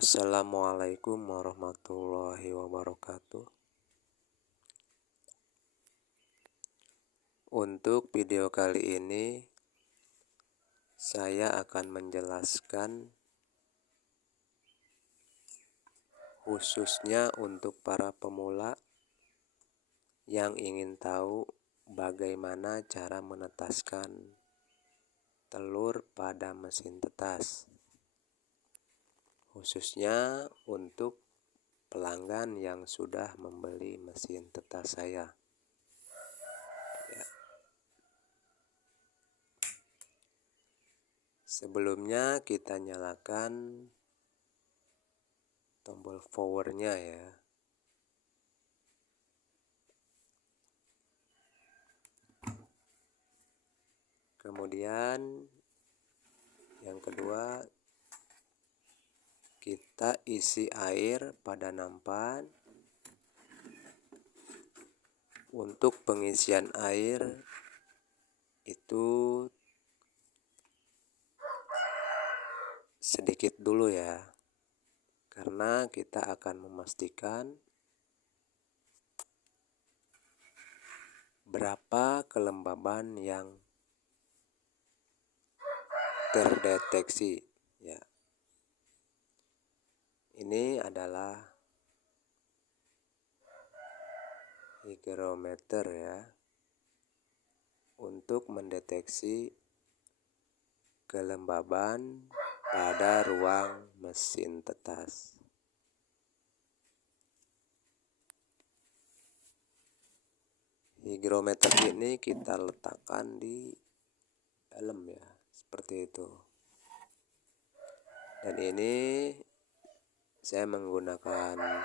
Assalamualaikum warahmatullahi wabarakatuh. Untuk video kali ini, saya akan menjelaskan khususnya untuk para pemula yang ingin tahu bagaimana cara menetaskan telur pada mesin tetas. Khususnya untuk pelanggan yang sudah membeli mesin tetas saya. Sebelumnya kita nyalakan tombol powernya ya. Kemudian yang kedua, kita isi air pada nampan. Untuk pengisian air itu sedikit dulu ya, karena kita akan memastikan berapa kelembaban yang terdeteksi ya. Ini adalah hygrometer ya, untuk mendeteksi kelembaban pada ruang mesin tetas. Hygrometer ini kita letakkan di dalam ya, seperti itu. Dan ini saya menggunakan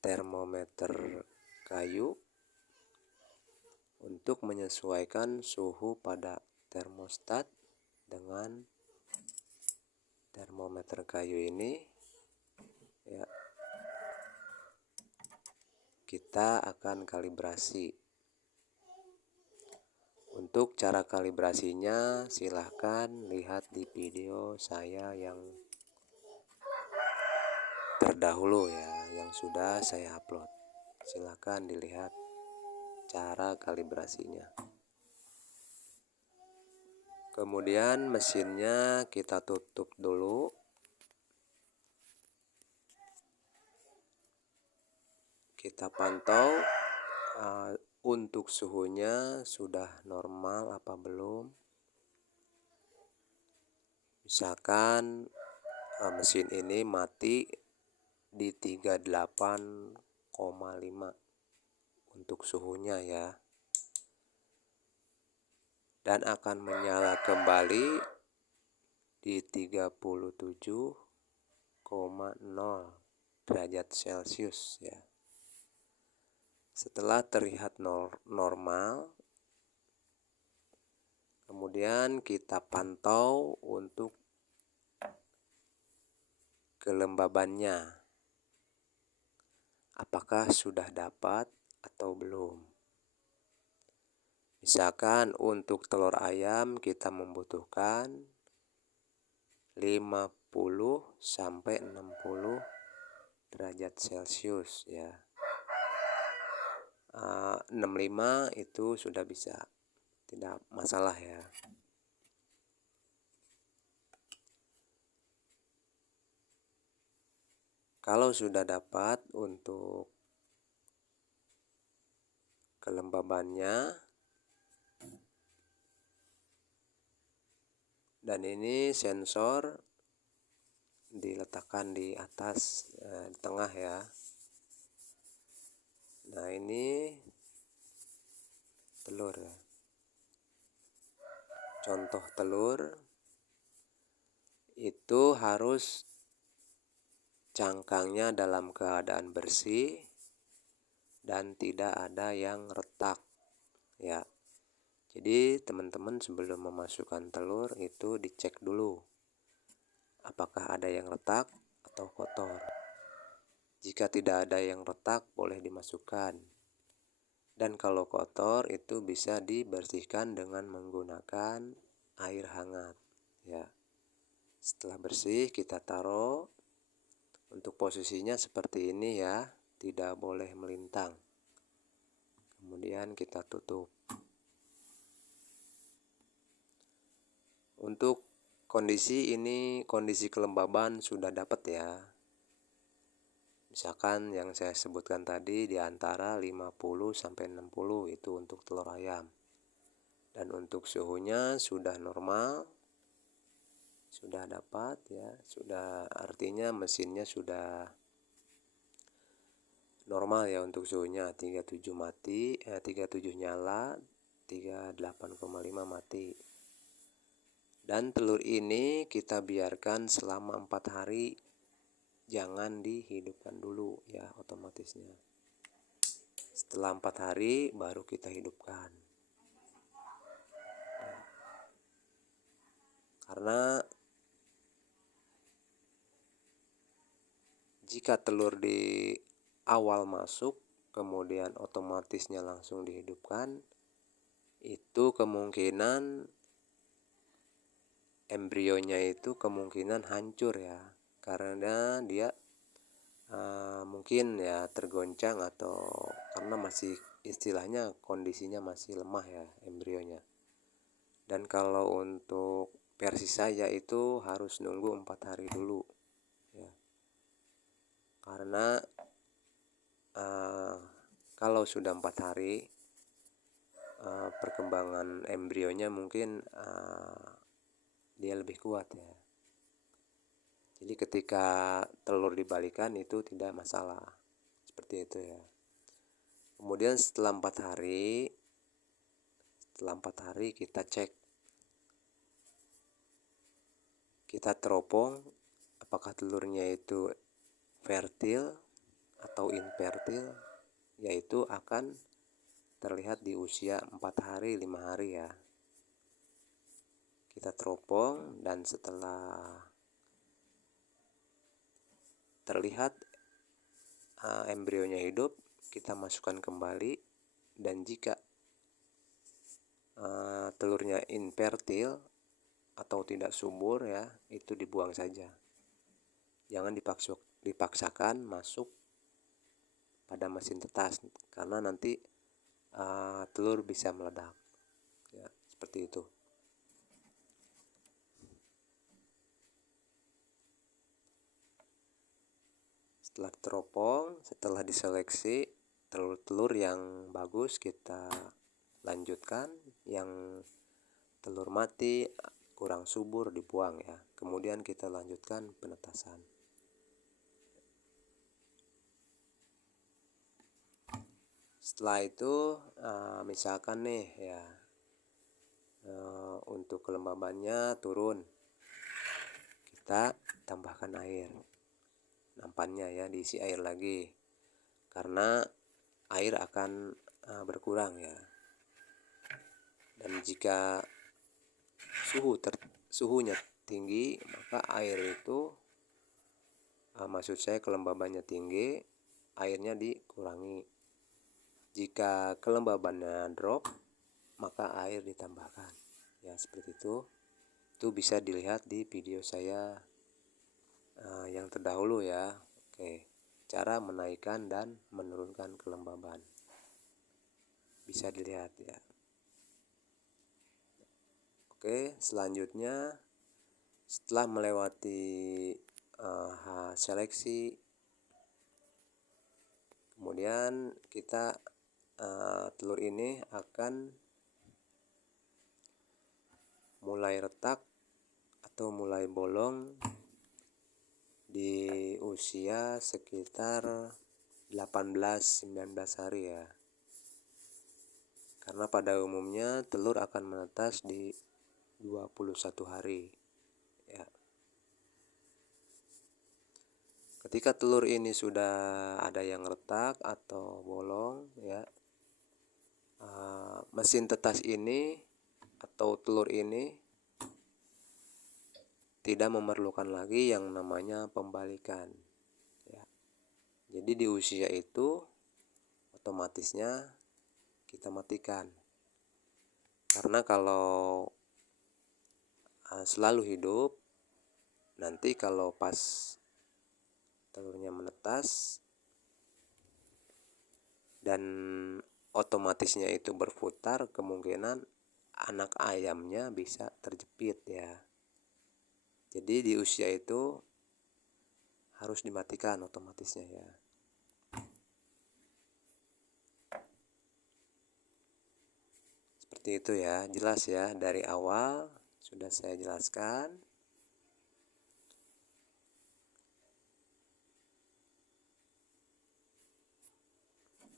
termometer kayu untuk menyesuaikan suhu pada termostat dengan termometer kayu ini ya. Kita akan kalibrasi. Untuk cara kalibrasinya silahkan lihat di video saya yang terdahulu ya, yang sudah saya upload. Silahkan dilihat cara kalibrasinya. Kemudian mesinnya kita tutup dulu. Kita pantau untuk suhunya sudah normal apa belum. Misalkan mesin ini mati di 38,5 untuk suhunya ya, dan akan menyala kembali di 37,0 derajat Celcius ya. Setelah terlihat normal, kemudian kita pantau untuk kelembabannya, apakah sudah dapat atau belum. Misalkan untuk telur ayam kita membutuhkan 50 sampai 60 derajat Celcius ya. 65 itu sudah bisa, tidak masalah ya. Kalau sudah dapat untuk kelembabannya, dan ini sensor diletakkan di atas di tengah ya. Nah ini telur ya. Contoh telur itu harus cangkangnya dalam keadaan bersih dan tidak ada yang retak ya. Jadi teman-teman sebelum memasukkan telur itu dicek dulu apakah ada yang retak atau kotor. Jika tidak ada yang retak boleh dimasukkan. Dan kalau kotor itu bisa dibersihkan dengan menggunakan air hangat ya. Setelah bersih kita taruh Untuk posisinya seperti ini ya, tidak boleh melintang. Kemudian kita tutup. Untuk kondisi ini, kondisi kelembaban sudah dapat ya. Misalkan yang saya sebutkan tadi di antara 50 sampai 60 itu untuk telur ayam. Dan untuk suhunya sudah normal, sudah dapat ya, sudah artinya mesinnya sudah normal ya untuk suhunya 37 mati, 37 nyala, 38,5 mati. Dan telur ini kita biarkan selama 4 hari, jangan dihidupkan dulu ya otomatisnya. Setelah 4 hari baru kita hidupkan. Karena jika telur di awal masuk kemudian otomatisnya langsung dihidupkan, itu kemungkinan embrionya itu kemungkinan hancur ya, karena dia mungkin ya tergoncang atau karena masih istilahnya kondisinya masih lemah ya embrionya. Dan kalau untuk versi saya itu harus nunggu 4 hari dulu ya, karena kalau sudah 4 hari perkembangan embrionya mungkin dia lebih kuat ya. Jadi ketika telur dibalikan itu tidak masalah, seperti itu ya. Kemudian setelah 4 hari kita cek, kita teropong apakah telurnya itu fertil atau infertil, yaitu akan terlihat di usia 4 hari 5 hari ya. Kita teropong dan setelah terlihat embrionya hidup, kita masukkan kembali. Dan jika telurnya infertil atau tidak subur ya, itu dibuang saja. Jangan dipaksakan masuk pada mesin tetas, karena nanti telur bisa meledak ya, seperti itu. Setelah teropong, setelah diseleksi telur-telur yang bagus kita lanjutkan, yang telur mati kurang subur dibuang ya. Kemudian kita lanjutkan penetasan. Setelah itu misalkan nih ya, untuk kelembabannya turun, kita tambahkan air, nampannya ya, diisi air lagi karena air akan berkurang ya. Dan jika suhunya tinggi, maka air itu maksud saya kelembabannya tinggi, airnya dikurangi. Jika kelembabannya drop, maka air ditambahkan ya, seperti itu. Itu bisa dilihat di video saya yang terdahulu ya. Oke, cara menaikkan dan menurunkan kelembaban bisa dilihat ya. Oke, selanjutnya setelah melewati seleksi, kemudian kita telur ini akan mulai retak atau mulai bolong di usia sekitar 18-19 hari ya. Karena pada umumnya telur akan menetas di 21 hari ya. Ketika telur ini sudah ada yang retak atau bolong ya, mesin tetas ini atau telur ini tidak memerlukan lagi yang namanya pembalikan ya. Jadi di usia itu otomatisnya kita matikan, karena kalau selalu hidup, nanti kalau pas telurnya menetas dan otomatisnya itu berputar, kemungkinan anak ayamnya bisa terjepit ya. Jadi di usia itu harus dimatikan otomatisnya ya. Seperti itu ya, jelas ya, dari awal sudah saya jelaskan.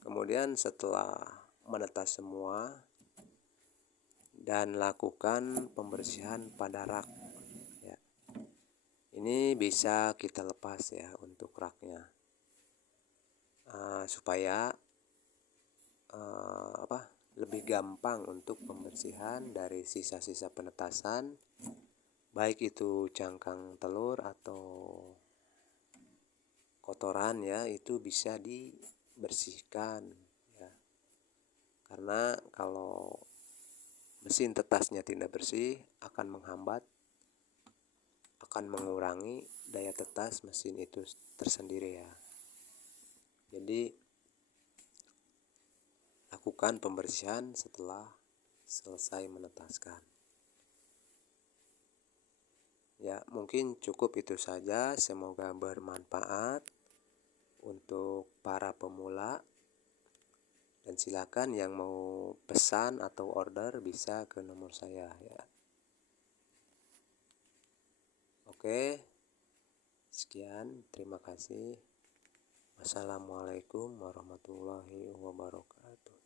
Kemudian setelah menetas semua dan lakukan pembersihan pada rak ya. Ini bisa kita lepas ya untuk raknya, supaya lebih gampang untuk pembersihan dari sisa-sisa penetasan, baik itu cangkang telur atau kotoran ya, itu bisa dibersihkan ya. Karena kalau mesin tetasnya tidak bersih akan menghambat, akan mengurangi daya tetas mesin itu tersendiri ya. Jadi lakukan pembersihan setelah selesai menetaskan. Ya, mungkin cukup itu saja. Semoga bermanfaat untuk para pemula. Dan silakan yang mau pesan atau order bisa ke nomor saya ya. Oke. Sekian, terima kasih. Wassalamualaikum warahmatullahi wabarakatuh.